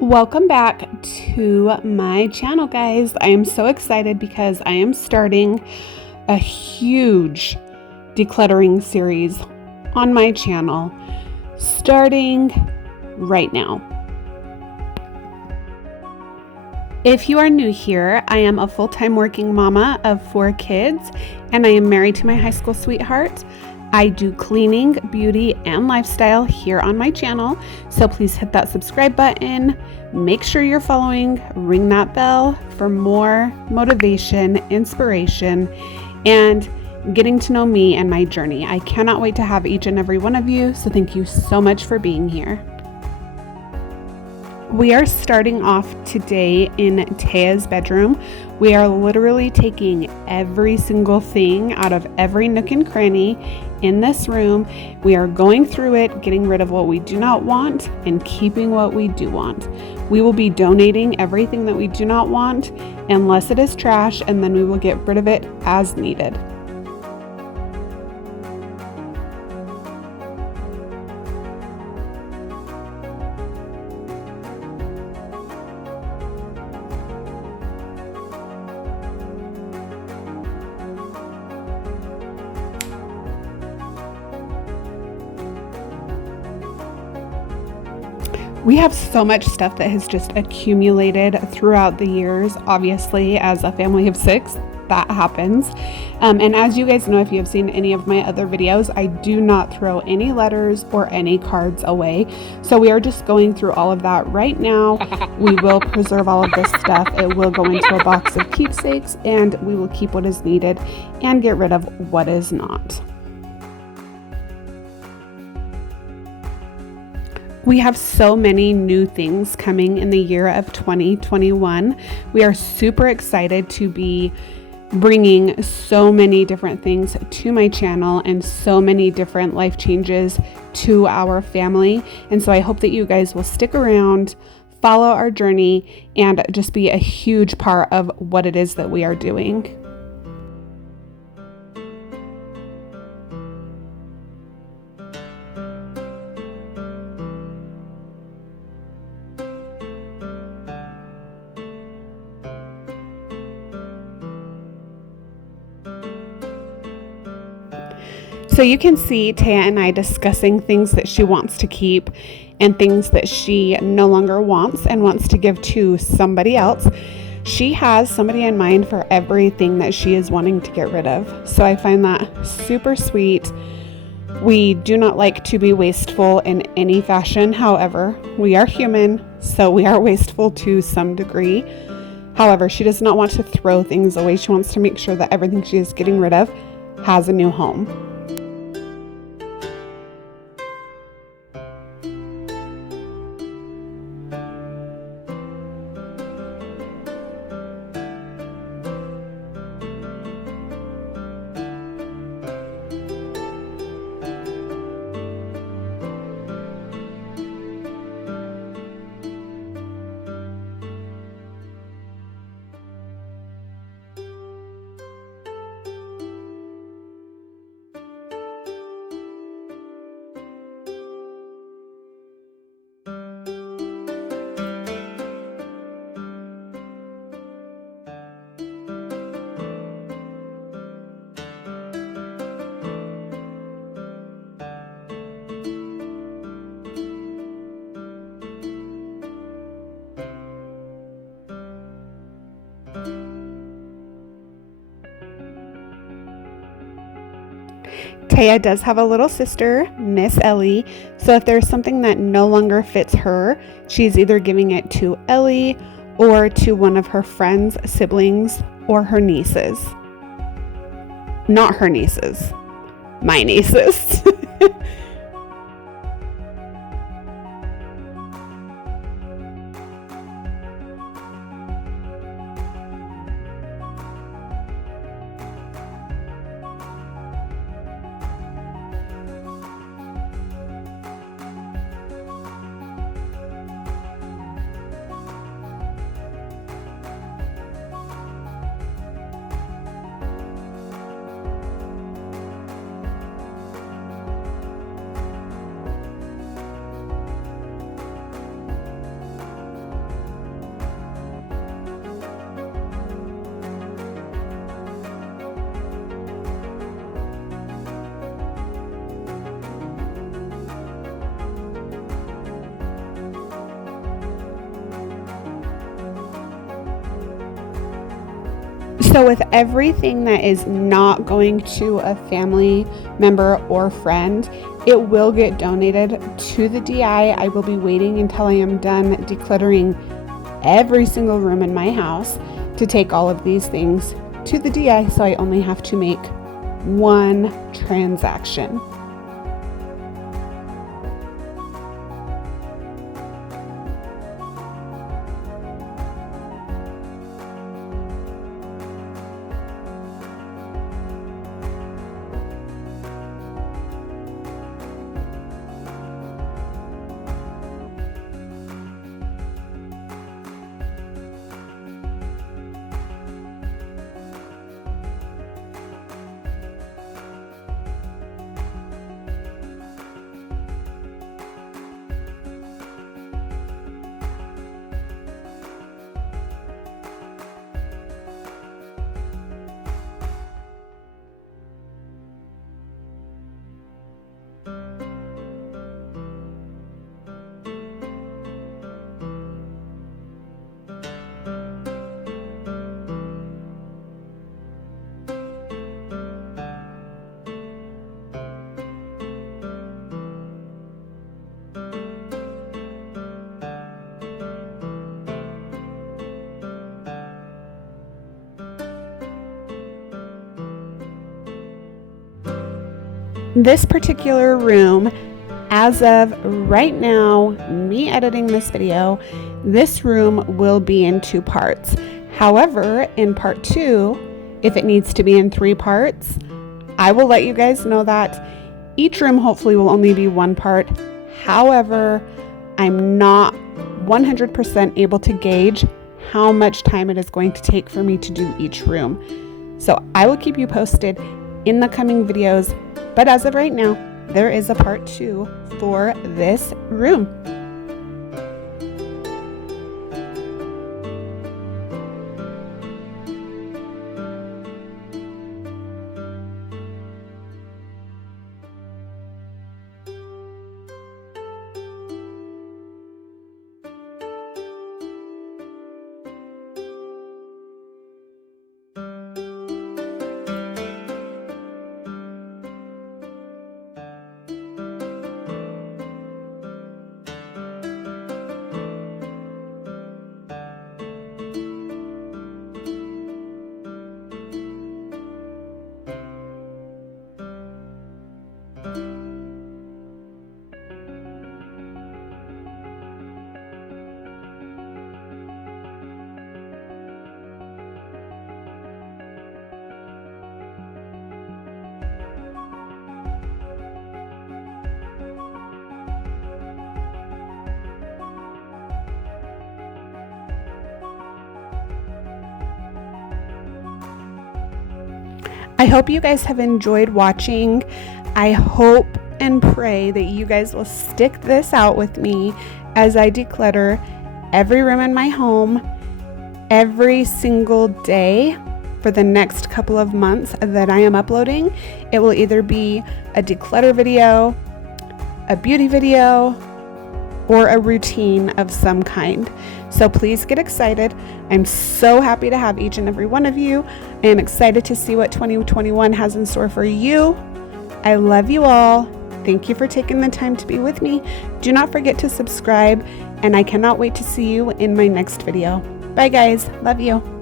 Welcome back to my channel, guys. I am so excited because I am starting a huge decluttering series on my channel starting right now. If you are new here, I am a full-time working mama of 4 kids and I am married to my high school sweetheart. I do cleaning, beauty, and lifestyle here on my channel, so please hit that subscribe button, make sure you're following, ring that bell for more motivation, inspiration, and getting to know me and my journey. I cannot wait to have each and every one of you, so thank you so much for being here. We are starting off today in Taya's bedroom. We are literally taking every single thing out of every nook and cranny in this room. We are going through it, getting rid of what we do not want and keeping what we do want. We will be donating everything that we do not want unless it is trash, and then we will get rid of it as needed. We have so much stuff that has just accumulated throughout the years. Obviously, as a family of 6, that happens. And as you guys know, if you have seen any of my other videos, I do not throw any letters or any cards away. So we are just going through all of that right now. We will preserve all of this stuff. It will go into a box of keepsakes, and we will keep what is needed and get rid of what is not. We have so many new things coming in the year of 2021. We are super excited to be bringing so many different things to my channel and so many different life changes to our family. And so I hope that you guys will stick around, follow our journey, and just be a huge part of what it is that we are doing. So you can see Taya and I discussing things that she wants to keep and things that she no longer wants and wants to give to somebody else. She has somebody in mind for everything that she is wanting to get rid of. So I find that super sweet. We do not like to be wasteful in any fashion. However, we are human, so we are wasteful to some degree. However, she does not want to throw things away. She wants to make sure that everything she is getting rid of has a new home. Taya does have a little sister, Miss Ellie, so if there's something that no longer fits her, she's either giving it to Ellie or to one of her friends, siblings, or her nieces. Not her nieces, my nieces. So with everything that is not going to a family member or friend, it will get donated to the DI. I will be waiting until I am done decluttering every single room in my house to take all of these things to the DI, so I only have to make one transaction. This particular room, as of right now, me editing this video, this room will be in 2 parts. However, in part 2, if it needs to be in 3 parts, I will let you guys know that. Each room hopefully will only be 1 part. However, I'm not 100% able to gauge how much time it is going to take for me to do each room. So I will keep you posted in the coming videos. But as of right now, there is a part 2 for this room. I hope you guys have enjoyed watching. I hope and pray that you guys will stick this out with me as I declutter every room in my home every single day for the next couple of months that I am uploading. It will either be a declutter video, a beauty video, or a routine of some kind. So please get excited. I'm so happy to have each and every one of you. I am excited to see what 2021 has in store for you. I love you all. Thank you for taking the time to be with me. Do not forget to subscribe, and I cannot wait to see you in my next video. Bye guys. Love you.